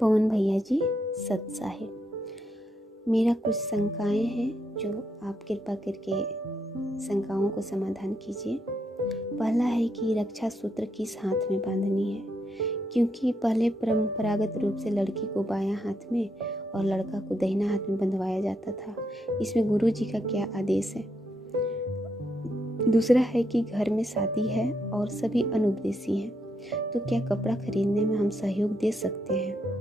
पवन भैया जी सत साहिब, मेरा कुछ शंकाएं हैं जो आप कृपा करके शंकाओं को समाधान कीजिए। पहला है कि रक्षा सूत्र किस हाथ में बांधनी है, क्योंकि पहले परंपरागत रूप से लड़की को बायां हाथ में और लड़का को दाहिना हाथ में बंधवाया जाता था। इसमें गुरु जी का क्या आदेश है। दूसरा है कि घर में शादी है और सभी अनुपदेशी हैं, तो क्या कपड़ा खरीदने में हम सहयोग दे सकते हैं।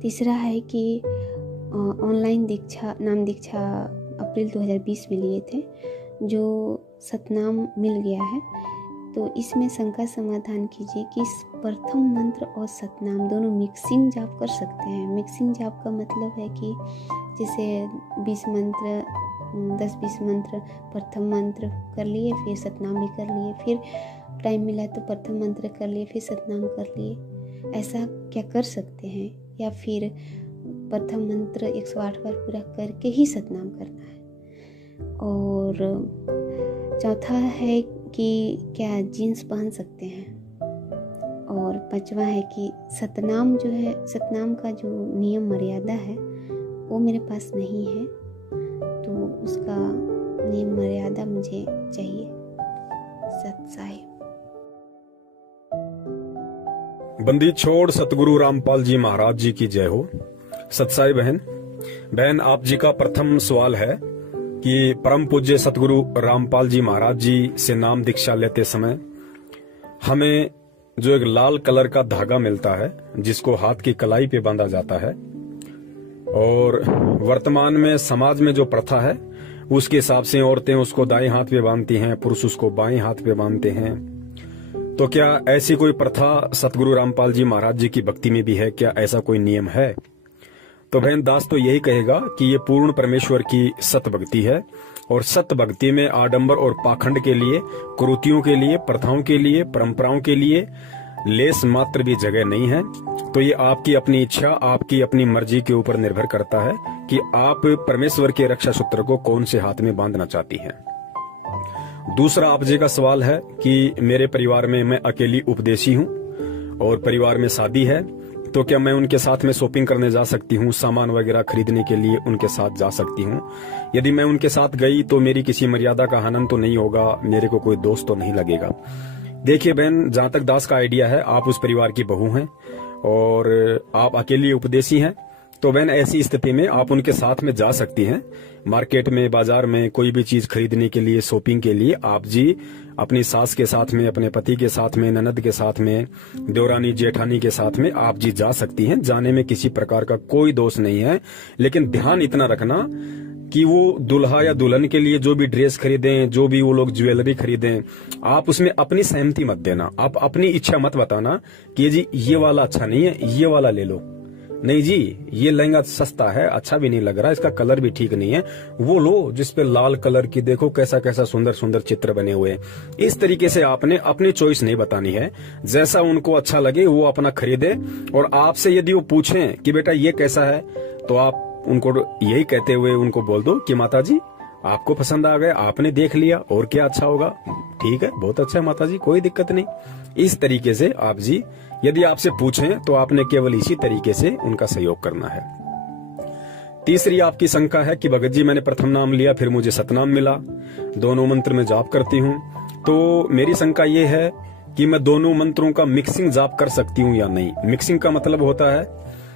तीसरा है कि ऑनलाइन नाम दीक्षा अप्रैल 2020 में लिए थे, जो सतनाम मिल गया है, तो इसमें शंका समाधान कीजिए कि प्रथम मंत्र और सतनाम दोनों मिक्सिंग जाप कर सकते हैं। मिक्सिंग जाप का मतलब है कि जैसे 20 मंत्र 10-20 मंत्र प्रथम मंत्र कर लिए, फिर सतनाम भी कर लिए, फिर टाइम मिला तो प्रथम मंत्र कर लिए, फिर सतनाम कर लिए। ऐसा क्या कर सकते हैं, या फिर प्रथम मंत्र 108 बार पूरा करके ही सतनाम करना है। और चौथा है कि क्या जीन्स पहन सकते हैं। और पांचवा है कि सतनाम जो है, सतनाम का जो नियम मर्यादा है वो मेरे पास नहीं है, तो उसका नियम मर्यादा मुझे चाहिए। सत साहिब। बंदी छोड़ सतगुरु रामपाल जी महाराज जी की जय हो। सतसाई बहन, आप जी का प्रथम सवाल है कि परम पूज्य सतगुरु रामपाल जी महाराज जी से नाम दीक्षा लेते समय हमें जो एक लाल कलर का धागा मिलता है, जिसको हाथ की कलाई पे बांधा जाता है, और वर्तमान में समाज में जो प्रथा है उसके हिसाब से औरतें उसको दाएं हाथ पे बांधती हैं, पुरुष उसको बाएं हाथ पे बांधते हैं। तो क्या ऐसी कोई प्रथा सतगुरु रामपाल जी महाराज जी की भक्ति में भी है? क्या ऐसा कोई नियम है? तो बहन दास तो यही कहेगा कि ये पूर्ण परमेश्वर की सत भक्ति है, और सत भक्ति में आडंबर और पाखंड के लिए, कुरीतियों के लिए, प्रथाओं के लिए, परंपराओं के लिए लेस मात्र भी जगह नहीं है। तो ये आपकी अपनी इच्छा, आपकी अपनी मर्जी के ऊपर निर्भर करता है कि आप परमेश्वर के रक्षा सूत्र को कौन से हाथ में बांधना चाहती हैं। दूसरा आप जी का सवाल है कि मेरे परिवार में मैं अकेली उपदेशी हूँ और परिवार में शादी है, तो क्या मैं उनके साथ में शॉपिंग करने जा सकती हूँ, सामान वगैरह खरीदने के लिए उनके साथ जा सकती हूँ। यदि मैं उनके साथ गई तो मेरी किसी मर्यादा का हनन तो नहीं होगा, मेरे को कोई दोष तो नहीं लगेगा। देखिए बहन, जहां तक दास का आइडिया है, आप उस परिवार की बहू हैं और आप अकेली उपदेशी हैं, तो बहन ऐसी स्थिति में आप उनके साथ में जा सकती हैं। मार्केट में, बाजार में कोई भी चीज खरीदने के लिए, शॉपिंग के लिए आप जी अपनी सास के साथ में, अपने पति के साथ में, ननद के साथ में, देवरानी जेठानी के साथ में आप जी जा सकती हैं। जाने में किसी प्रकार का कोई दोष नहीं है, लेकिन ध्यान इतना रखना कि वो दुल्हा या दुल्हन के लिए जो भी ड्रेस खरीदें, जो भी वो लोग ज्वेलरी खरीदें, आप उसमें अपनी सहमति मत देना। आप अपनी इच्छा मत बताना कि जी ये वाला अच्छा नहीं है, ये वाला ले लो। नहीं जी, ये लहंगा सस्ता है, अच्छा भी नहीं लग रहा, इसका कलर भी ठीक नहीं है, वो लो जिसपे लाल कलर की देखो कैसा कैसा सुंदर सुंदर चित्र बने हुए हैं। इस तरीके से आपने अपनी चॉइस नहीं बतानी है। जैसा उनको अच्छा लगे वो अपना खरीदे, और आपसे यदि वो पूछें कि बेटा ये कैसा है, तो आप उनको यही कहते हुए उनको बोल दो कि माता जी आपको पसंद आ गया, आपने देख लिया, और क्या अच्छा होगा, ठीक है, बहुत अच्छा है माता जी, कोई दिक्कत नहीं। इस तरीके से आप जी यदि आपसे पूछें तो आपने केवल इसी तरीके से उनका सहयोग करना है। तीसरी आपकी शंका है कि भगत जी मैंने प्रथम नाम लिया, फिर मुझे सतनाम मिला, दोनों मंत्र में जाप करती हूँ, तो मेरी शंका ये है कि मैं दोनों मंत्रों का मिक्सिंग जाप कर सकती हूँ या नहीं। मिक्सिंग का मतलब होता है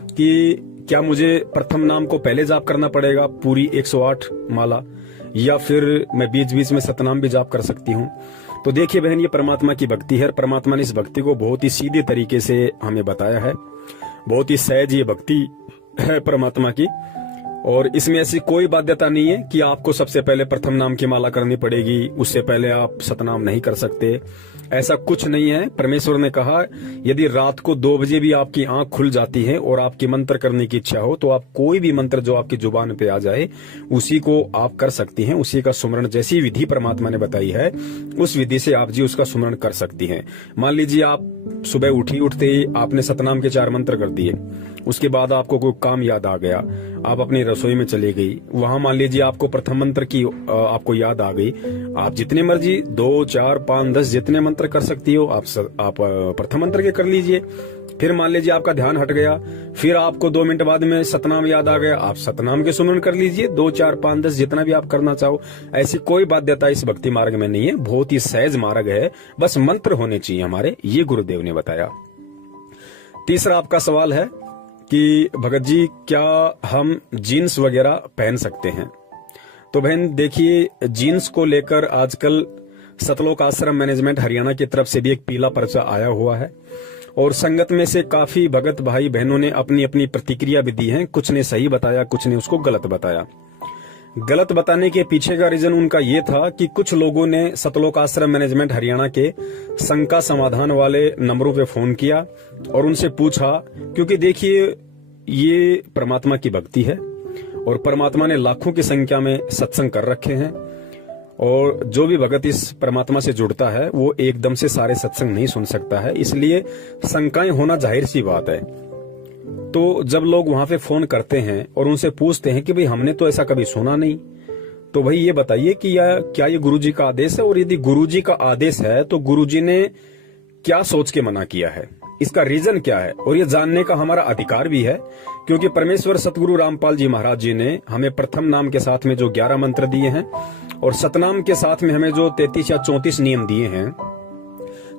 कि क्या मुझे प्रथम नाम को पहले जाप करना पड़ेगा पूरी 108 माला, या फिर मैं बीच बीच में सतनाम भी जाप कर सकती हूँ। तो देखिए बहन, ये परमात्मा की भक्ति है। परमात्मा ने इस भक्ति को बहुत ही सीधे तरीके से हमें बताया है, बहुत ही सहज ये भक्ति है परमात्मा की, और इसमें ऐसी कोई बाध्यता नहीं है कि आपको सबसे पहले प्रथम नाम की माला करनी पड़ेगी, उससे पहले आप सतनाम नहीं कर सकते। ऐसा कुछ नहीं है। परमेश्वर ने कहा यदि रात को 2 बजे भी आपकी आंख खुल जाती है और आपकी मंत्र करने की इच्छा हो, तो आप कोई भी मंत्र जो आपकी जुबान पे आ जाए उसी को आप कर सकती हैं। उसी का सुमरण, जैसी विधि परमात्मा ने बताई है उस विधि से आप जी उसका सुमरण कर सकती हैं। मान लीजिए आप सुबह उठते ही आपने सतनाम के 4 मंत्र कर दिए, उसके बाद आपको कोई काम याद आ गया, आप अपनी रसोई में चली गई, वहां मान लीजिए आपको प्रथम मंत्र की आपको याद आ गई, आप जितने मर्जी 2, 4, 5, 10 जितने मंत्र कर सकती हो आप प्रथम मंत्र के कर लीजिए। फिर मान लीजिए आपका ध्यान हट गया, फिर आपको 2 मिनट बाद में सतनाम याद आ गया, आप सतनाम के सुमरन कर लीजिए, 2, 4, 5, 10 जितना भी आप करना चाहो। ऐसी कोई बाध्यता इस भक्ति मार्ग में नहीं है, बहुत ही सहज मार्ग है, बस मंत्र होने चाहिए हमारे, ये गुरुदेव ने बताया। तीसरा आपका सवाल है कि भगत जी क्या हम जीन्स वगैरह पहन सकते हैं? तो बहन देखिए, जीन्स को लेकर आजकल सतलोक आश्रम मैनेजमेंट हरियाणा की तरफ से भी एक पीला पर्चा आया हुआ है और संगत में से काफी भगत भाई बहनों ने अपनी अपनी प्रतिक्रिया भी दी है। कुछ ने सही बताया, कुछ ने उसको गलत बताया। गलत बताने के पीछे का रीजन उनका ये था कि कुछ लोगों ने सतलोक आश्रम मैनेजमेंट हरियाणा के शंका समाधान वाले नंबरों पे फोन किया और उनसे पूछा, क्योंकि देखिए ये परमात्मा की भक्ति है और परमात्मा ने लाखों की संख्या में सत्संग कर रखे हैं और जो भी भगत इस परमात्मा से जुड़ता है वो एकदम से सारे सत्संग नहीं सुन सकता है, इसलिए शंकाएं होना जाहिर सी बात है। तो जब लोग वहां पे फोन करते हैं और उनसे पूछते हैं कि भाई हमने तो ऐसा कभी सुना नहीं, तो भाई ये बताइए कि क्या ये गुरुजी का आदेश है, और यदि गुरुजी का आदेश है तो गुरुजी ने क्या सोच के मना किया है, इसका रीजन क्या है, और ये जानने का हमारा अधिकार भी है, क्योंकि परमेश्वर सतगुरु रामपाल जी महाराज जी ने हमें प्रथम नाम के साथ में जो 11 मंत्र दिए हैं और सतनाम के साथ में हमें जो 33 या 34 नियम दिए हैं,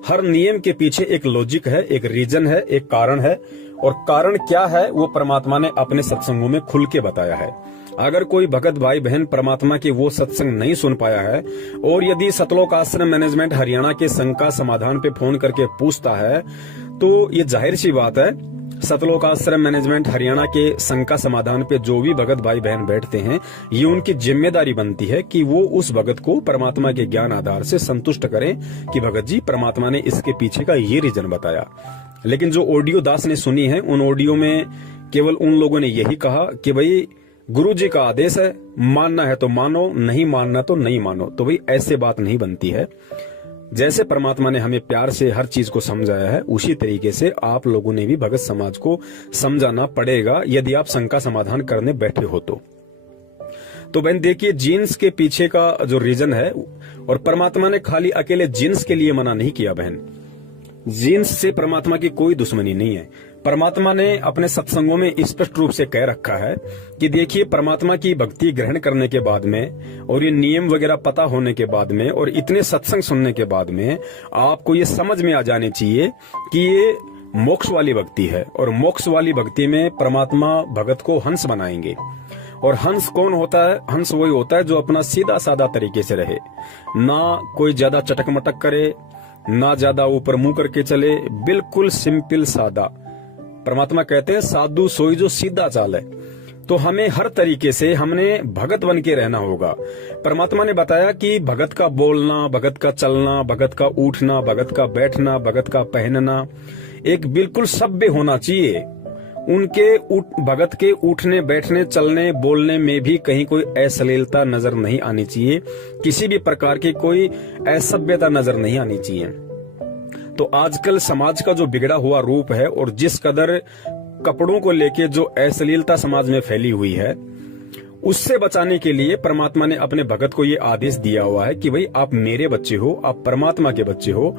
हर नियम के पीछे एक लॉजिक है, एक रीजन है, एक कारण है, और कारण क्या है वो परमात्मा ने अपने सत्संगों में खुल के बताया है। अगर कोई भगत भाई बहन परमात्मा के वो सत्संग नहीं सुन पाया है और यदि सतलोक आश्रम मैनेजमेंट हरियाणा के शंका समाधान पे फोन करके पूछता है, तो ये जाहिर सी बात है सतलोक आश्रम मैनेजमेंट हरियाणा के शंका समाधान पे जो भी भगत भाई बहन बैठते हैं, ये उनकी जिम्मेदारी बनती है कि वो उस भगत को परमात्मा के ज्ञान आधार से संतुष्ट करें कि भगत जी परमात्मा ने इसके पीछे का ये रीजन बताया। लेकिन जो ऑडियो दास ने सुनी है, उन ऑडियो में केवल उन लोगों ने यही कहा कि भाई गुरु जी का आदेश है, मानना है तो मानो, नहीं मानना तो नहीं मानो। तो भाई ऐसे बात नहीं बनती है। जैसे परमात्मा ने हमें प्यार से हर चीज को समझाया है, उसी तरीके से आप लोगों ने भी भगत समाज को समझाना पड़ेगा यदि आप शंका समाधान करने बैठे हो तो बहन देखिए, जीन्स के पीछे का जो रीजन है, और परमात्मा ने खाली अकेले जीन्स के लिए मना नहीं किया बहन, जीन्स से परमात्मा की कोई दुश्मनी नहीं है। परमात्मा ने अपने सत्संगों में स्पष्ट रूप से कह रखा है कि देखिए, परमात्मा की भक्ति ग्रहण करने के बाद में और ये नियम वगैरह पता होने के बाद में और इतने सत्संग सुनने के बाद में आपको ये समझ में आ जानी चाहिए कि ये मोक्ष वाली भक्ति है, और मोक्ष वाली भक्ति में परमात्मा भगत को हंस बनाएंगे। और हंस कौन होता है? हंस वही होता है जो अपना सीधा सादा तरीके से रहे, ना कोई ज्यादा चटक मटक करे, ना ज्यादा ऊपर मुंह करके चले, बिल्कुल सिंपल सादा। परमात्मा कहते हैं साधु सोई जो सीधा चाल है। तो हमें हर तरीके से हमने भगत बन के रहना होगा। परमात्मा ने बताया कि भगत का बोलना, भगत का चलना, भगत का उठना, भगत का बैठना, भगत का पहनना एक बिल्कुल सभ्य होना चाहिए। उनके भगत के उठने, बैठने, चलने, बोलने में भी कहीं कोई अश्लीलता नजर नहीं आनी चाहिए, किसी भी प्रकार की कोई असभ्यता नजर नहीं आनी चाहिए। तो आजकल समाज का जो बिगड़ा हुआ रूप है और जिस कदर कपड़ों को लेके जो अश्लीलता समाज में फैली हुई है, उससे बचाने के लिए परमात्मा ने अपने भगत को ये आदेश दिया हुआ है कि भाई आप मेरे बच्चे हो, आप परमात्मा के बच्चे हो,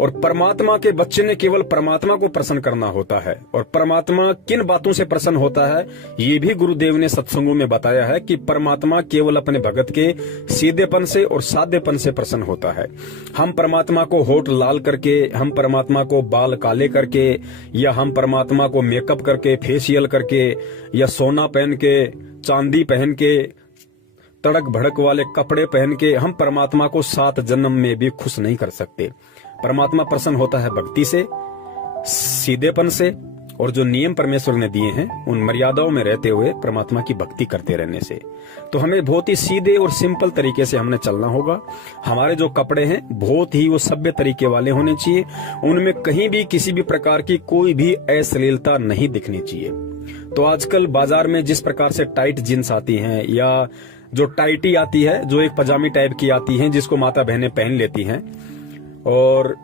और परमात्मा के बच्चे ने केवल परमात्मा को प्रसन्न करना होता है। और परमात्मा किन बातों से प्रसन्न होता है ये भी गुरुदेव ने सत्संगों में बताया है कि परमात्मा केवल अपने भगत के सीधेपन से और साधेपन से प्रसन्न होता है। हम परमात्मा को होठ लाल करके, हम परमात्मा को बाल काले करके, या हम परमात्मा को मेकअप करके, फेशियल करके, या सोना पहन के, चांदी पहन के, तड़क भड़क वाले कपड़े पहन के हम परमात्मा को 7 जन्म में भी खुश नहीं कर सकते। परमात्मा प्रसन्न होता है भक्ति से, सीधेपन से, और जो नियम परमेश्वर ने दिए हैं उन मर्यादाओं में रहते हुए परमात्मा की भक्ति करते रहने से। तो हमें बहुत ही सीधे और सिंपल तरीके से हमने चलना होगा। हमारे जो कपड़े हैं बहुत ही वो सभ्य तरीके वाले होने चाहिए, उनमें कहीं भी किसी भी प्रकार की कोई भी अश्लीलता नहीं दिखनी चाहिए। तो आजकल बाजार में जिस प्रकार से टाइट जींस आती हैं, या जो टाइटी आती है, जो एक पजामी टाइप की आती हैं जिसको माता बहनें पहन लेती हैं, और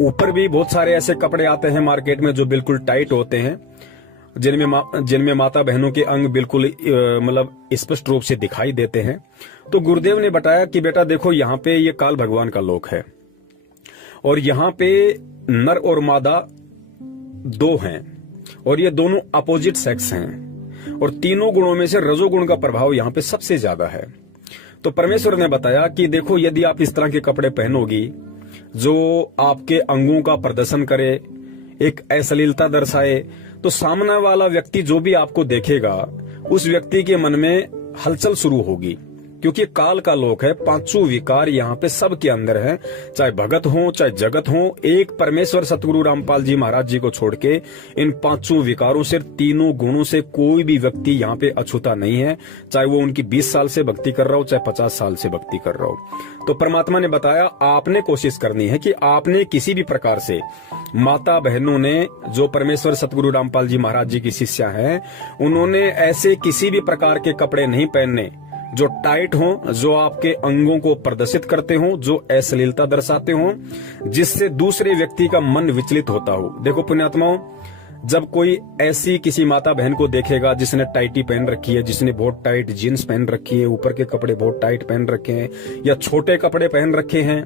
ऊपर भी बहुत सारे ऐसे कपड़े आते हैं मार्केट में जो बिल्कुल टाइट होते हैं, जिनमें माता बहनों के अंग बिल्कुल मतलब स्पष्ट रूप से दिखाई देते हैं। तो गुरुदेव ने बताया कि बेटा देखो, यहाँ पे ये काल भगवान का लोक है और यहाँ पे नर और मादा दो हैं और ये दोनों अपोजिट सेक्स हैं और तीनों गुणों में से रजोगुण का प्रभाव यहाँ पे सबसे ज्यादा है। तो परमेश्वर ने बताया कि देखो, यदि आप इस तरह के कपड़े पहनोगी जो आपके अंगों का प्रदर्शन करे, एक अश्लीलता दर्शाए, तो सामने वाला व्यक्ति जो भी आपको देखेगा उस व्यक्ति के मन में हलचल शुरू होगी, क्योंकि काल का लोक है। पांचों विकार यहाँ पे सबके अंदर है, चाहे भगत हो चाहे जगत हो। एक परमेश्वर सतगुरु रामपाल जी महाराज जी को छोड़ के इन पांचों विकारों से, तीनों गुणों से कोई भी व्यक्ति यहाँ पे अछूता नहीं है, चाहे वो उनकी 20 साल से भक्ति कर रहा हो चाहे 50 साल से भक्ति कर रहा हो। तो परमात्मा ने बताया आपने कोशिश करनी है कि आपने किसी भी प्रकार से, माता बहनों ने जो परमेश्वर सतगुरु रामपाल जी महाराज जी की शिष्या हैं, उन्होंने ऐसे किसी भी प्रकार के कपड़े नहीं पहनने जो टाइट हो, जो आपके अंगों को प्रदर्शित करते हो, जो अश्लीलता दर्शाते हो, जिससे दूसरे व्यक्ति का मन विचलित होता हो। देखो पुण्यात्माओं, जब कोई ऐसी किसी माता बहन को देखेगा जिसने टाइटी पहन रखी है, जिसने बहुत टाइट जीन्स पहन रखी है, ऊपर के कपड़े बहुत टाइट पहन रखे हैं या छोटे कपड़े पहन रखे हैं,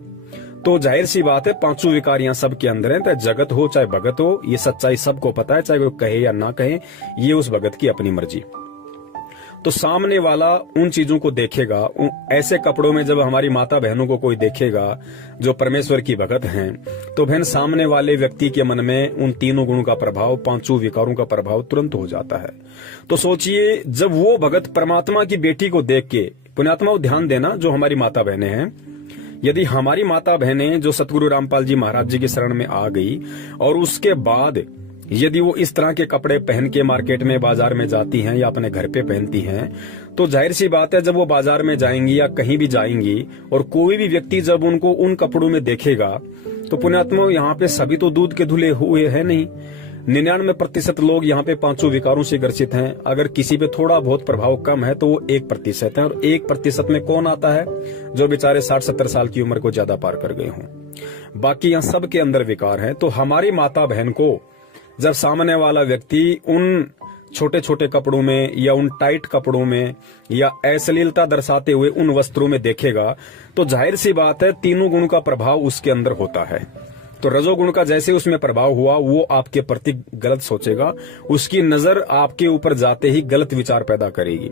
तो जाहिर सी बात है पांचों विकार यहाँ सबके अंदर है। चाहे जगत हो चाहे भगत हो, ये सच्चाई सबको पता है, चाहे कोई कहे या ना कहे, ये उस भगत की अपनी मर्जी। तो सामने वाला उन चीजों को देखेगा, ऐसे कपड़ों में जब हमारी माता बहनों को कोई देखेगा जो परमेश्वर की भगत हैं, तो बहन सामने वाले व्यक्ति के मन में उन तीनों गुणों का प्रभाव, पांचों विकारों का प्रभाव तुरंत हो जाता है। तो सोचिए, जब वो भगत परमात्मा की बेटी को देख के, पुण्यात्मा ध्यान देना, जो हमारी माता बहनें हैं, यदि हमारी माता बहनें जो सतगुरु रामपाल जी महाराज जी की शरण में आ गई और उसके बाद यदि वो इस तरह के कपड़े पहन के मार्केट में, बाजार में जाती हैं या अपने घर पे पहनती हैं, तो जाहिर सी बात है जब वो बाजार में जाएंगी या कहीं भी जाएंगी और कोई भी व्यक्ति जब उनको उन कपड़ों में देखेगा, तो पुण्यात्मा यहाँ पे सभी तो दूध के धुले हुए हैं नहीं। 99% लोग यहाँ पे पांचों विकारों से ग्रसित हैं। अगर किसी पे थोड़ा बहुत प्रभाव कम है तो वो 1% है, और 1% में कौन आता है? जो बेचारे 60-70 साल की उम्र को ज्यादा पार कर गए हों। बाकी यहाँ सबके अंदर विकार है। तो हमारी माता बहन को जब सामने वाला व्यक्ति उन छोटे छोटे कपड़ों में या उन टाइट कपड़ों में या अश्लीलता दर्शाते हुए उन वस्त्रों में देखेगा, तो जाहिर सी बात है तीनों गुण का प्रभाव उसके अंदर होता है। तो रजोगुण का जैसे उसमें प्रभाव हुआ, वो आपके प्रति गलत सोचेगा, उसकी नजर आपके ऊपर जाते ही गलत विचार पैदा करेगी।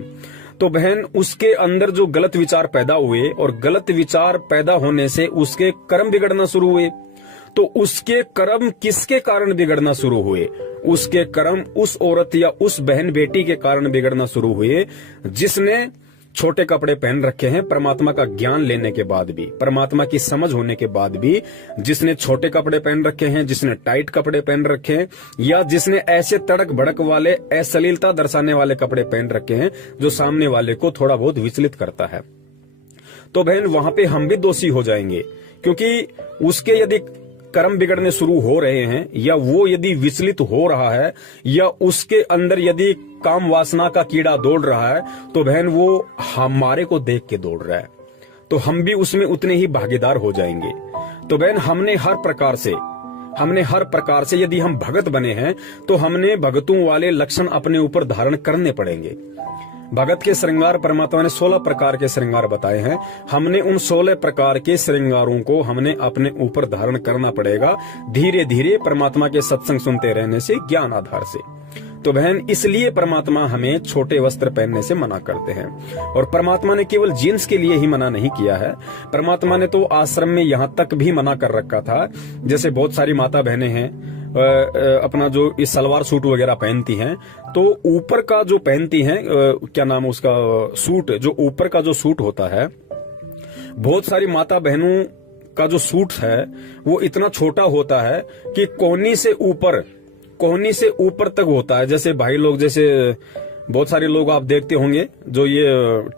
तो बहन, उसके अंदर जो गलत विचार पैदा हुए और गलत विचार पैदा होने से उसके कर्म बिगड़ना शुरू हुए, तो उसके कर्म किसके कारण बिगड़ना शुरू हुए? उसके कर्म उस औरत या उस बहन बेटी के कारण बिगड़ना शुरू हुए जिसने छोटे कपड़े पहन रखे हैं। परमात्मा का ज्ञान लेने के बाद भी, परमात्मा की समझ होने के बाद भी, जिसने छोटे कपड़े पहन रखे हैं, जिसने टाइट कपड़े पहन रखे हैं, या जिसने ऐसे तड़क भड़क वाले, अश्लीलता दर्शाने वाले कपड़े पहन रखे हैं जो सामने वाले को थोड़ा बहुत विचलित करता है, तो बहन वहां पे हम भी दोषी हो जाएंगे। क्योंकि उसके यदि कर्म बिगड़ने शुरू हो रहे हैं, या वो यदि विचलित हो रहा है, या उसके अंदर यदि काम वासना का कीड़ा दौड़ रहा है, तो बहन वो हमारे को देख के दौड़ रहा है, तो हम भी उसमें उतने ही भागीदार हो जाएंगे। तो बहन हमने हर प्रकार से यदि हम भगत बने हैं, तो हमने भगतों वाले लक्षण अपने ऊपर धारण करने पड़ेंगे। भगत के श्रृंगार परमात्मा ने 16 प्रकार के श्रृंगार बताए हैं। हमने उन 16 प्रकार के श्रृंगारों को हमने अपने ऊपर धारण करना पड़ेगा, धीरे धीरे परमात्मा के सत्संग सुनते रहने से, ज्ञान आधार से। तो बहन, इसलिए परमात्मा हमें छोटे वस्त्र पहनने से मना करते हैं। और परमात्मा ने केवल जीन्स के लिए ही मना नहीं किया है, परमात्मा ने तो आश्रम में यहाँ तक भी मना कर रखा था। जैसे बहुत सारी माता बहनें हैं अपना जो इस सलवार सूट वगैरह पहनती हैं, तो ऊपर का जो पहनती हैं, क्या नाम है उसका, सूट, जो ऊपर का जो सूट होता है, बहुत सारी माता बहनों का जो सूट है वो इतना छोटा होता है कि कोहनी से ऊपर तक होता है। जैसे भाई लोग, जैसे बहुत सारे लोग आप देखते होंगे जो ये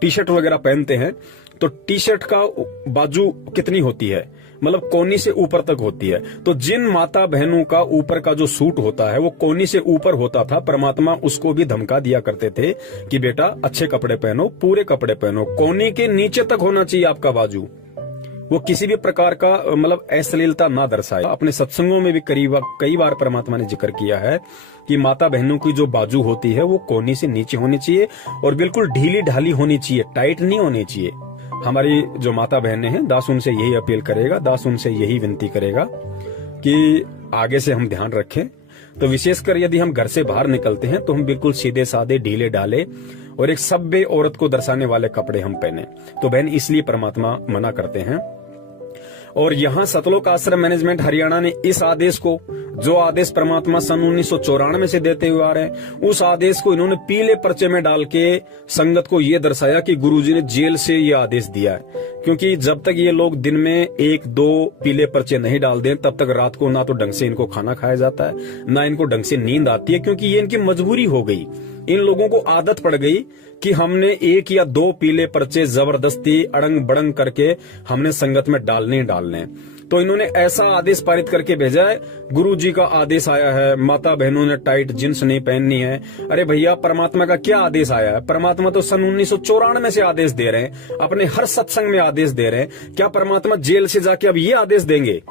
टी शर्ट वगैरह पहनते हैं, तो टी शर्ट का बाजू कितनी होती है, मतलब कोहनी से ऊपर तक होती है। तो जिन माता बहनों का ऊपर का जो सूट होता है वो कोहनी से ऊपर होता था, परमात्मा उसको भी धमका दिया करते थे कि बेटा अच्छे कपड़े पहनो, पूरे कपड़े पहनो, कोहनी के नीचे तक होना चाहिए आपका बाजू, वो किसी भी प्रकार का मतलब अश्लीलता ना दर्शाए। अपने सत्संगों में भी कई बार परमात्मा ने जिक्र किया है कि माता बहनों की जो बाजू होती है वो कोहनी से नीचे होनी चाहिए और बिल्कुल ढीली ढाली होनी चाहिए, टाइट नहीं होनी चाहिए। हमारी जो माता बहनें हैं, दास उनसे यही अपील करेगा, दास उनसे यही विनती करेगा कि आगे से हम ध्यान रखें। तो विशेषकर यदि हम घर से बाहर निकलते हैं तो हम बिल्कुल सीधे साधे, ढीले ढाले और एक सभ्य औरत को दर्शाने वाले कपड़े हम पहने। तो बहन इसलिए परमात्मा मना करते हैं। और यहाँ सतलोक आश्रम मैनेजमेंट हरियाणा ने इस आदेश को, जो आदेश परमात्मा सन 1994 से देते हुए आ रहे हैं, उस आदेश को इन्होंने पीले पर्चे में डाल के संगत को ये दर्शाया कि गुरुजी ने जेल से ये आदेश दिया है। क्योंकि जब तक ये लोग दिन में 1-2 पीले पर्चे नहीं डाल दें तब तक रात को ना तो ढंग से इनको खाना खाया जाता है, ना इनको ढंग से नींद आती है, क्योंकि ये इनकी मजबूरी हो गई। इन लोगों को आदत पड़ गई कि हमने 1 या 2 पीले पर्चे जबरदस्ती अड़ंग बड़ंग करके हमने संगत में डालने ही डालने। तो इन्होंने ऐसा आदेश पारित करके भेजा है, गुरु जी का आदेश आया है, माता बहनों ने टाइट जींस नहीं पहननी है। अरे भैया, परमात्मा का क्या आदेश आया है? परमात्मा तो सन 1994 से आदेश दे रहे हैं, अपने हर सत्संग में आदेश दे रहे हैं। क्या परमात्मा जेल से जाके अब ये आदेश देंगे?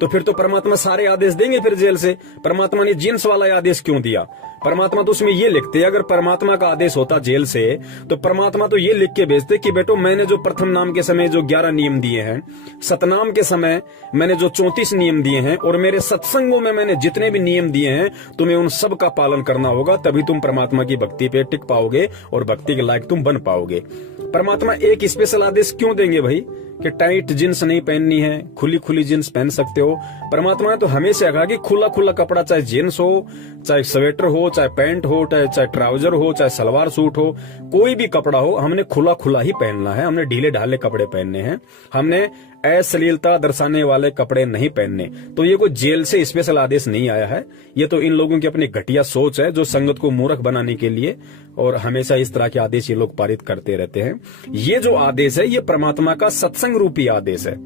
तो फिर तो परमात्मा सारे आदेश देंगे फिर जेल से। परमात्मा ने जींस वाला आदेश क्यों दिया? परमात्मा तो उसमें ये लिखते, अगर परमात्मा का आदेश होता जेल से तो परमात्मा तो ये लिख के भेजते कि बेटो, मैंने जो प्रथम नाम के समय जो 11 नियम दिए हैं, सतनाम के समय मैंने जो 34 नियम दिए हैं, और मेरे सत्संगों में मैंने जितने भी नियम दिए हैं, तुम्हें उन सब का पालन करना होगा, तभी तुम परमात्मा की भक्ति पे टिक पाओगे और भक्ति के लायक तुम बन पाओगे। परमात्मा एक स्पेशल आदेश क्यों देंगे भाई कि टाइट जींस नहीं पहननी है, खुली खुली जींस पहन सकते हो? परमात्मा ने तो हमेशा कहा कि खुला खुला कपड़ा, चाहे जींस हो, चाहे स्वेटर हो, चाहे पैंट हो, चाहे ट्राउजर हो, चाहे सलवार सूट हो, कोई भी कपड़ा हो, हमने खुला खुला ही पहनना है। हमने ढीले ढाले कपड़े पहनने हैं, हमने अश्लीलता दर्शाने वाले कपड़े नहीं पहनने। तो ये कोई जेल से स्पेशल आदेश नहीं आया है, ये तो इन लोगों की अपनी घटिया सोच है जो संगत को मूर्ख बनाने के लिए, और हमेशा इस तरह के आदेश ये लोग पारित करते रहते हैं। ये जो आदेश है ये परमात्मा का सत्संग रूपी आदेश है।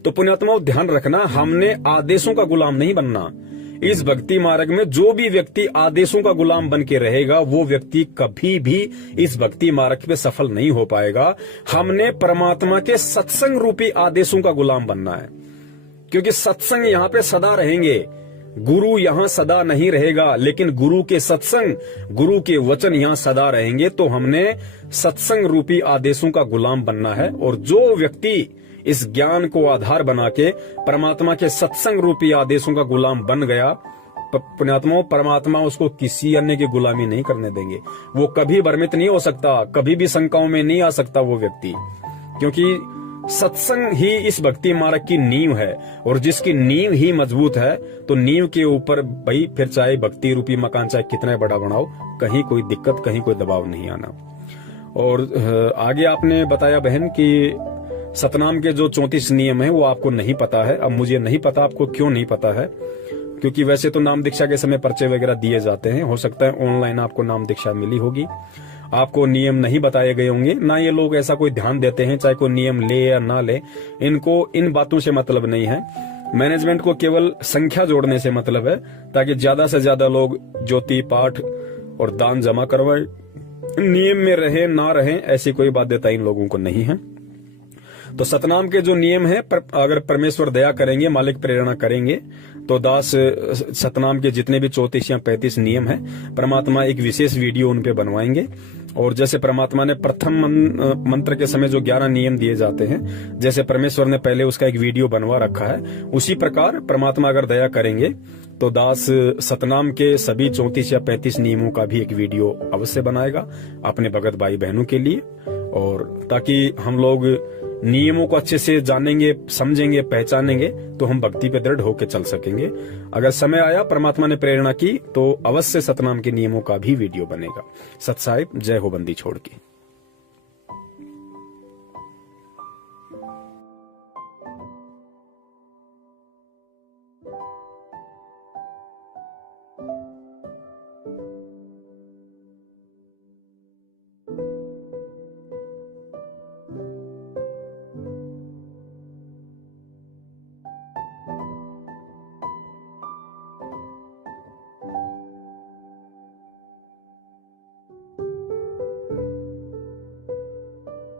तो पुण्यात्माओं, ध्यान रखना, हमने आदेशों का गुलाम नहीं बनना। इस भक्ति मार्ग में जो भी व्यक्ति आदेशों का गुलाम बन के रहेगा वो व्यक्ति कभी भी इस भक्ति मार्ग पे सफल नहीं हो पाएगा। हमने परमात्मा के सत्संग रूपी आदेशों का गुलाम बनना है, क्योंकि सत्संग यहाँ पे सदा रहेंगे। गुरु यहाँ सदा नहीं रहेगा, लेकिन गुरु के सत्संग, गुरु के वचन यहाँ सदा रहेंगे। तो हमने सत्संग रूपी आदेशों का गुलाम बनना है। और जो व्यक्ति इस ज्ञान को आधार बना के परमात्मा के सत्संग रूपी आदेशों का गुलाम बन गया, पुण्यात्माओं, परमात्मा उसको किसी अन्य की गुलामी नहीं करने देंगे। वो कभी भ्रमित नहीं हो सकता, कभी भी शंकाओं में नहीं आ सकता वो व्यक्ति, क्योंकि सत्संग ही इस भक्ति मार्ग की नींव है। और जिसकी नींव ही मजबूत है तो नींव के ऊपर भाई फिर चाहे भक्ति रूपी मकान चाहे कितना बड़ा बनाओ, कहीं कोई दिक्कत, कहीं कोई दबाव नहीं आना। और आगे आपने बताया बहन कि सतनाम के जो 34 नियम है वो आपको नहीं पता है। अब मुझे नहीं पता आपको क्यों नहीं पता है, क्योंकि वैसे तो नाम दीक्षा के समय पर्चे वगैरह दिए जाते हैं, हो सकता है ऑनलाइन आपको नाम दीक्षा मिली होगी, आपको नियम नहीं बताए गए होंगे। ना ये लोग ऐसा कोई ध्यान देते हैं, चाहे कोई नियम ले या ना ले, इनको इन बातों से मतलब नहीं है। मैनेजमेंट को केवल संख्या जोड़ने से मतलब है, ताकि ज्यादा से ज्यादा लोग ज्योति पाठ और दान जमा करवाए। नियम में रहे ना रहे ऐसी कोई बाध्यता इन लोगों को नहीं है। तो सतनाम के जो नियम है, अगर परमेश्वर दया करेंगे, मालिक प्रेरणा करेंगे, तो दास सतनाम के जितने भी 34 या 35 नियम है, परमात्मा एक विशेष वीडियो उन पे बनवाएंगे। और जैसे परमात्मा ने प्रथम मंत्र के समय जो 11 नियम दिए जाते हैं, जैसे परमेश्वर ने पहले उसका एक वीडियो बनवा रखा है, उसी प्रकार परमात्मा अगर दया करेंगे तो दास सतनाम के सभी 34 या 35 नियमों का भी एक वीडियो अवश्य बनाएगा अपने भगत भाई बहनों के लिए, और ताकि हम लोग नियमों को अच्छे से जानेंगे, समझेंगे, पहचानेंगे, तो हम भक्ति पे दृढ़ होकर चल सकेंगे। अगर समय आया, परमात्मा ने प्रेरणा की, तो अवश्य सतनाम के नियमों का भी वीडियो बनेगा। सत साहिब, जय हो बंदी छोड़ के।